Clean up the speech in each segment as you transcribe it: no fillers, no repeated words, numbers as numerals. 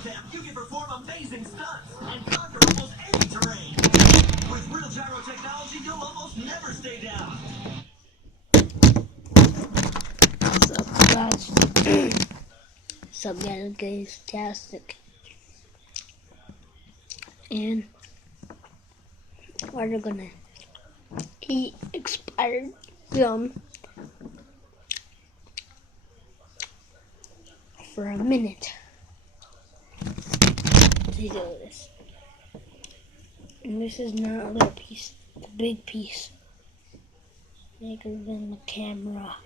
Gyrocamp, you can perform amazing stunts and conquer almost any terrain. With real gyro technology, you'll almost never stay down. So that's some guys, tastic. And we're gonna eat expired gum for a minute. Let's do this. And this is not a little piece, it's a big piece. Bigger than the camera.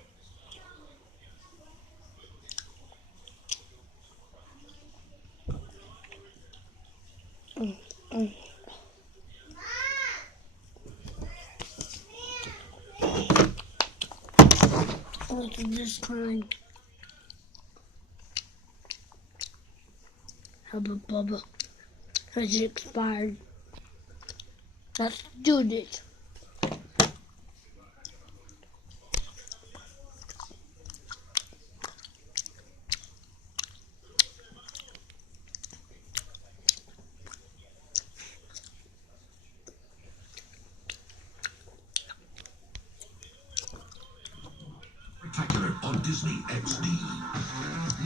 Look at this time. Hubba bubba. Has it expired? Let's do this. Spectacular on Disney XD.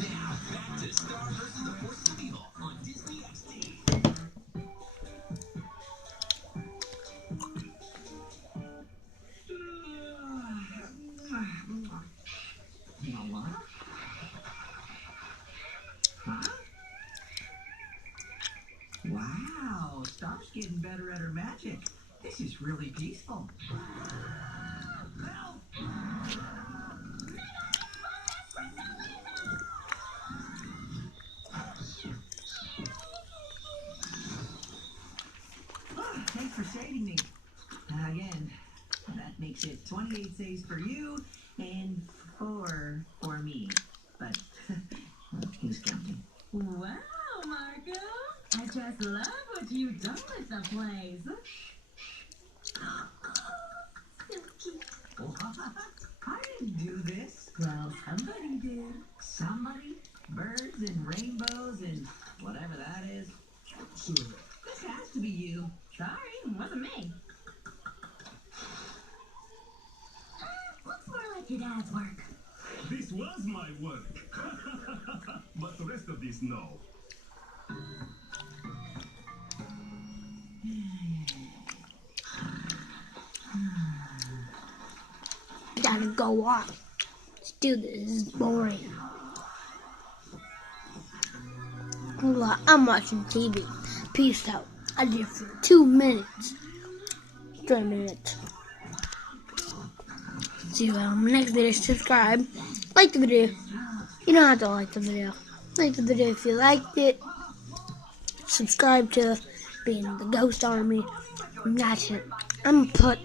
Now back to Star vs. the Force of Evil on Disney XD. What? Huh? Wow, Star's getting better at her magic. This is really peaceful. Help! Thanks for saving me. Again, that makes it 28 saves for you and 4 for me. But who's counting? Wow, Marco! I just love what you've done with the place. I didn't do this. Well, somebody did. Somebody? Birds and rainbows and whatever that is. This has to be you. Sorry, it wasn't me. Looks more like your dad's work. This was my work. But the rest of this, no. Gotta go off. Let's do this. This is boring. I'm watching TV. Peace out. I did it for 2 minutes. 3 minutes. See you on the next video. Subscribe. Like the video. You don't have to like the video. Like the video if you liked it. Subscribe to being the Ghost Army. And that's it. I'm gonna put